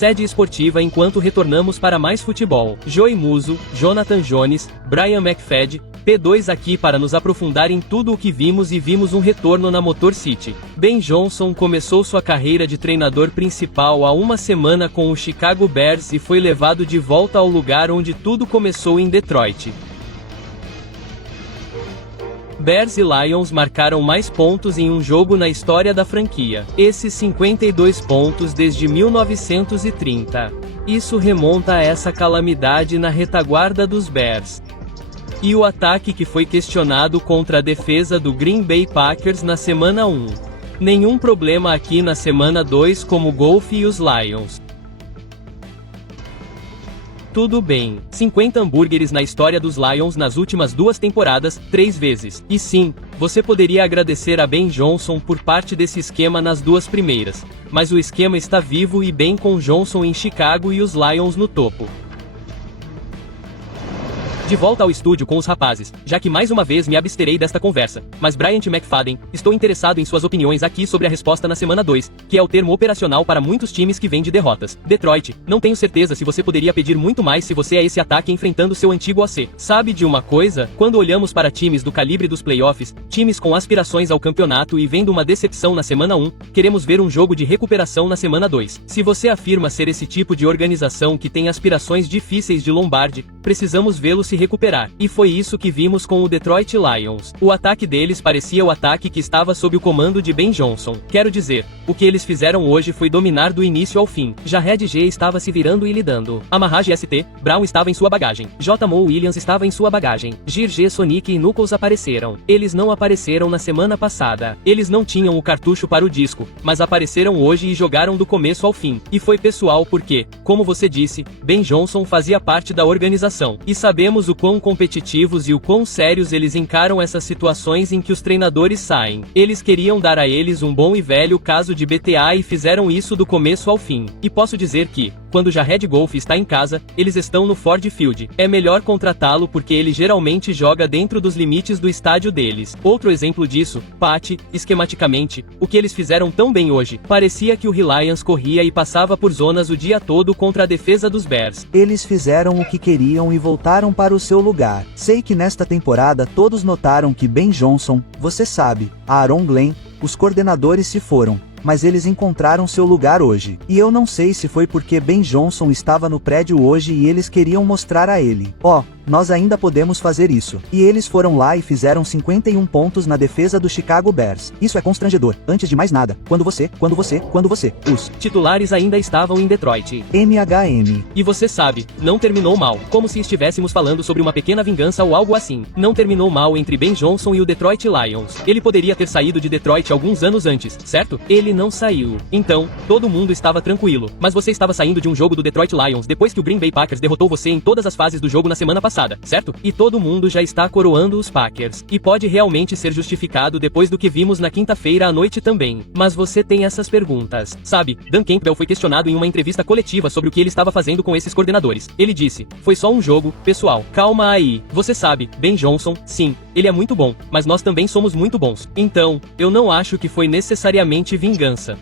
sede esportiva enquanto retornamos para mais futebol. Joey Musso, Jonathan Jones, Brian McFadden, P2 aqui para nos aprofundar em tudo o que vimos e vimos um retorno na Motor City. Ben Johnson começou sua carreira de treinador principal há uma semana com o Chicago Bears e foi levado de volta ao lugar onde tudo começou em Detroit. Bears e Lions marcaram mais pontos em um jogo na história da franquia. Esses 52 pontos desde 1930. Isso remonta a essa calamidade na retaguarda dos Bears. E o ataque que foi questionado contra a defesa do Green Bay Packers na semana 1. Nenhum problema aqui na semana 2 como Golf e os Lions. Tudo bem, 50 hambúrgueres na história dos Lions nas últimas 2 temporadas, 3 vezes. E sim, você poderia agradecer a Ben Johnson por parte desse esquema nas 2 primeiras. Mas o esquema está vivo e bem com Johnson em Chicago e os Lions no topo. De volta ao estúdio com os rapazes, já que mais uma vez me absterei desta conversa, mas Bryant McFadden, estou interessado em suas opiniões aqui sobre a resposta na semana 2, que é o termo operacional para muitos times que vêm de derrotas. Detroit, não tenho certeza se você poderia pedir muito mais se você é esse ataque enfrentando seu antigo OC. Sabe de uma coisa? Quando olhamos para times do calibre dos playoffs, times com aspirações ao campeonato e vendo uma decepção na semana 1, queremos ver um jogo de recuperação na semana 2. Se você afirma ser esse tipo de organização que tem aspirações difíceis de Lombardi, precisamos vê-lo se recuperar. E foi isso que vimos com o Detroit Lions. O ataque deles parecia o ataque que estava sob o comando de Ben Johnson. Quero dizer, o que eles fizeram hoje foi dominar do início ao fim. Já Red G estava se virando e lidando. Amarrage ST, Brown estava em sua bagagem. J. Mo Williams estava em sua bagagem. Gir G. Sonic e Knuckles apareceram. Eles não apareceram na semana passada. Eles não tinham o cartucho para o disco, mas apareceram hoje e jogaram do começo ao fim. E foi pessoal porque, como você disse, Ben Johnson fazia parte da organização. E sabemos o quão competitivos e o quão sérios eles encaram essas situações em que os treinadores saem. Eles queriam dar a eles um bom e velho caso de BTA e fizeram isso do começo ao fim. E posso dizer que, quando Jared Goff está em casa, eles estão no Ford Field. É melhor contratá-lo porque ele geralmente joga dentro dos limites do estádio deles. Outro exemplo disso, Pat, esquematicamente, o que eles fizeram tão bem hoje. Parecia que o Lions corria e passava por zonas o dia todo contra a defesa dos Bears. Eles fizeram o que queriam e voltaram para o seu lugar. Sei que nesta temporada todos notaram que Ben Johnson, você sabe, Aaron Glenn, os coordenadores se foram, mas eles encontraram seu lugar hoje. E eu não sei se foi porque Ben Johnson estava no prédio hoje e eles queriam mostrar a ele: ó, nós ainda podemos fazer isso. E eles foram lá e fizeram 51 pontos na defesa do Chicago Bears. Isso é constrangedor. Antes de mais nada, quando você, os titulares ainda estavam em Detroit. MHM. E você sabe, não terminou mal, como se estivéssemos falando sobre uma pequena vingança ou algo assim. Não terminou mal entre Ben Johnson e o Detroit Lions. Ele poderia ter saído de Detroit alguns anos antes, certo? Ele não saiu. Então, todo mundo estava tranquilo. Mas você estava saindo de um jogo do Detroit Lions depois que o Green Bay Packers derrotou você em todas as fases do jogo na semana passada, certo? E todo mundo já está coroando os Packers. E pode realmente ser justificado depois do que vimos na quinta-feira à noite também. Mas você tem essas perguntas. Sabe, Dan Campbell foi questionado em uma entrevista coletiva sobre o que ele estava fazendo com esses coordenadores. Ele disse: foi só um jogo, pessoal. Calma aí. Você sabe, Ben Johnson, sim, ele é muito bom, mas nós também somos muito bons. Então, eu não acho que foi necessariamente vingança.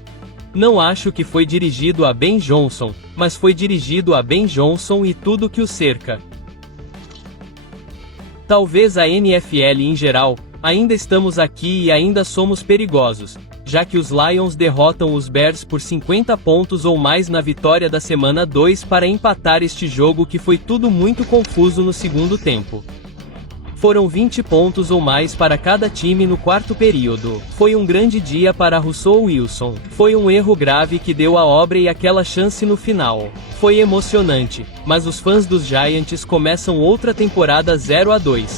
Não acho que foi dirigido a Ben Johnson, mas foi dirigido a Ben Johnson e tudo que o cerca. Talvez a NFL em geral, ainda estamos aqui e ainda somos perigosos, já que os Lions derrotam os Bears por 50 pontos ou mais na vitória da semana 2 para empatar este jogo que foi tudo muito confuso no segundo tempo. Foram 20 pontos ou mais para cada time no quarto período. Foi um grande dia para Russell Wilson. Foi um erro grave que deu a obra e aquela chance no final. Foi emocionante, mas os fãs dos Giants começam outra temporada 0-2.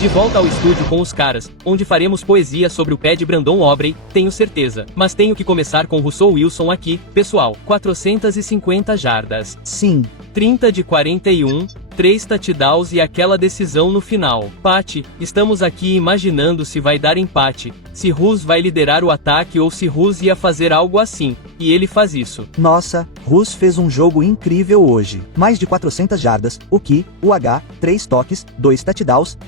De volta ao estúdio com os caras, onde faremos poesia sobre o pé de Brandon Aubrey, tenho certeza. Mas tenho que começar com Russell Wilson aqui, pessoal. 450 jardas. Sim. 30 de 41, 3 touchdowns e aquela decisão no final. Pat, estamos aqui imaginando se vai dar empate, se Rus vai liderar o ataque ou se Rus ia fazer algo assim, e ele faz isso. Nossa, Rus fez um jogo incrível hoje. Mais de 400 jardas, o Q, o H, 3 toques, 2 touchdowns,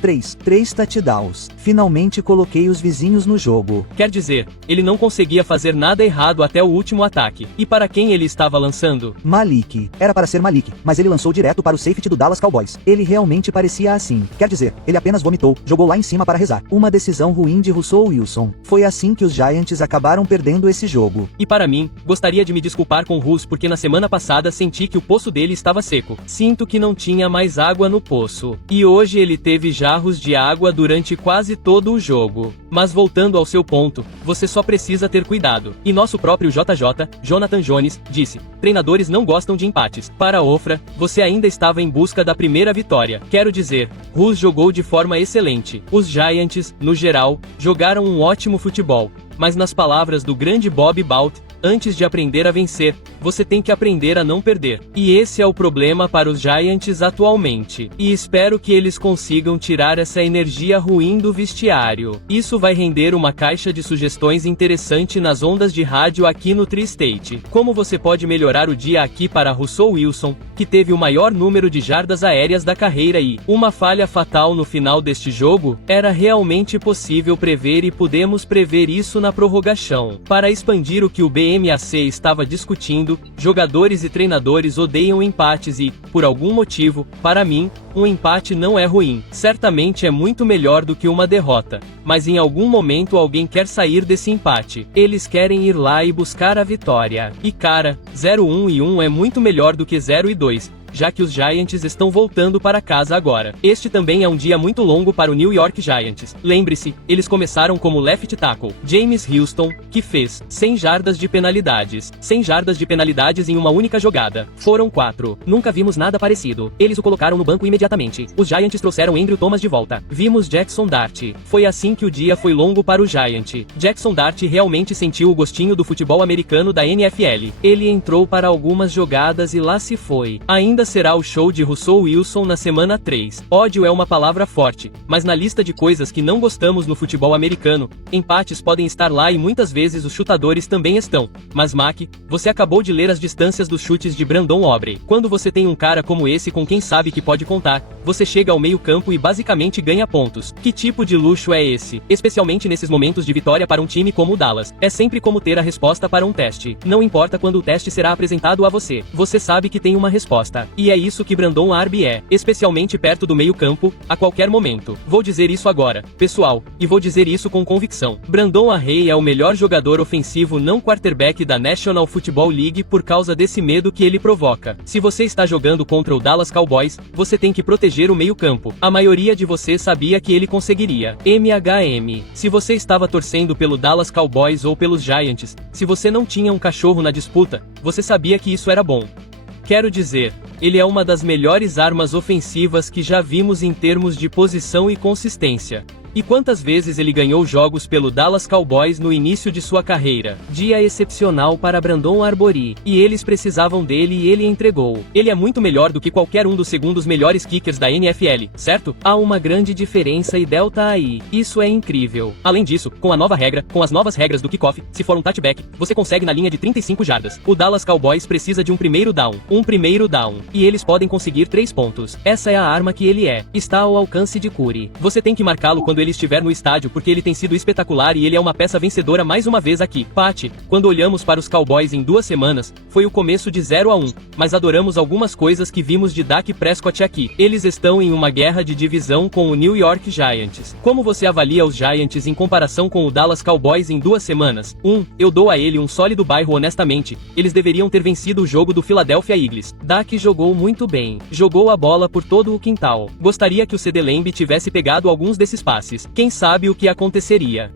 3 touchdowns. Finalmente coloquei os vizinhos no jogo. Quer dizer, ele não conseguia fazer nada errado até o último ataque. E para quem ele estava lançando? Malik. Era para ser Malik, mas ele lançou direto para o safety do Dallas Cowboys. Ele realmente parecia assim. Quer dizer, ele apenas vomitou, jogou lá em cima para rezar. Uma decisão ruim de Russell Wilson. Foi assim que os Giants acabaram perdendo esse jogo. E para mim, gostaria de me desculpar com Rus porque na semana passada senti que o poço dele estava seco. Sinto que não tinha mais água no poço. E hoje ele teve jarros de água durante quase todo o jogo. Mas voltando ao seu ponto, você só precisa ter cuidado. E nosso próprio JJ, Jonathan Jones, disse: treinadores não gostam de empates. Para Ofra, você ainda estava em busca da primeira vitória. Quero dizer, Rus jogou de forma excelente. Os Giants, no geral, jogaram um ótimo futebol. Mas nas palavras do grande Bob Bault, antes de aprender a vencer, você tem que aprender a não perder. E esse é o problema para os Giants atualmente. E espero que eles consigam tirar essa energia ruim do vestiário. Isso vai render uma caixa de sugestões interessante nas ondas de rádio aqui no Tri-State. Como você pode melhorar o dia aqui para Russell Wilson, que teve o maior número de jardas aéreas da carreira e uma falha fatal no final deste jogo? Era realmente possível prever e pudemos prever isso na prorrogação. Para expandir o que o BMAC estava discutindo, jogadores e treinadores odeiam empates e, por algum motivo, para mim, um empate não é ruim. Certamente é muito melhor do que uma derrota. Mas em algum momento alguém quer sair desse empate. Eles querem ir lá e buscar a vitória. E cara, 0-1-1 é muito melhor do que 0-2. Já que os Giants estão voltando para casa agora. Este também é um dia muito longo para o New York Giants. Lembre-se, eles começaram como left tackle, James Houston, que fez 100 jardas de penalidades. 100 jardas de penalidades em uma única jogada. Foram 4. Nunca vimos nada parecido. Eles o colocaram no banco imediatamente. Os Giants trouxeram Andrew Thomas de volta. Vimos Jackson Dart. Foi assim que o dia foi longo para o Giant. Jackson Dart realmente sentiu o gostinho do futebol americano da NFL. Ele entrou para algumas jogadas e lá se foi. Ainda será o show de Russell Wilson na semana 3. Ódio é uma palavra forte, mas na lista de coisas que não gostamos no futebol americano, empates podem estar lá e muitas vezes os chutadores também estão. Mas Mac, você acabou de ler as distâncias dos chutes de Brandon Aubrey. Quando você tem um cara como esse com quem sabe que pode contar, você chega ao meio campo e basicamente ganha pontos. Que tipo de luxo é esse? Especialmente nesses momentos de vitória para um time como o Dallas. É sempre como ter a resposta para um teste. Não importa quando o teste será apresentado a você. Você sabe que tem uma resposta. E é isso que Brandon Aubrey é, especialmente perto do meio-campo, a qualquer momento. Vou dizer isso agora, pessoal, e vou dizer isso com convicção. Brandon Aubrey é o melhor jogador ofensivo não quarterback da National Football League por causa desse medo que ele provoca. Se você está jogando contra o Dallas Cowboys, você tem que proteger o meio-campo. A maioria de vocês sabia que ele conseguiria. MHM. Se você estava torcendo pelo Dallas Cowboys ou pelos Giants, se você não tinha um cachorro na disputa, você sabia que isso era bom. Quero dizer, ele é uma das melhores armas ofensivas que já vimos em termos de posição e consistência. E quantas vezes ele ganhou jogos pelo Dallas Cowboys no início de sua carreira? Dia excepcional para Brandon Aubrey. E eles precisavam dele e ele entregou. Ele é muito melhor do que qualquer um dos segundos melhores kickers da NFL, certo? Há uma grande diferença e delta aí. Isso é incrível. Além disso, com a nova regra, com as novas regras do kickoff, se for um touchback, você consegue na linha de 35 jardas. O Dallas Cowboys precisa de um primeiro down. E eles podem conseguir 3 pontos. Essa é a arma que ele é. Está ao alcance de Curry. Você tem que marcá-lo quando ele estiver no estádio porque ele tem sido espetacular e ele é uma peça vencedora mais uma vez aqui. Pat, quando olhamos para os Cowboys em 2 semanas, foi o começo de 0-1, mas adoramos algumas coisas que vimos de Dak Prescott aqui. Eles estão em uma guerra de divisão com o New York Giants. Como você avalia os Giants em comparação com o Dallas Cowboys em 2 semanas? Eu dou a ele um sólido bairro honestamente. Eles deveriam ter vencido o jogo do Philadelphia Eagles. Dak jogou muito bem. Jogou a bola por todo o quintal. Gostaria que o CeeDee Lamb tivesse pegado alguns desses passes. Quem sabe o que aconteceria?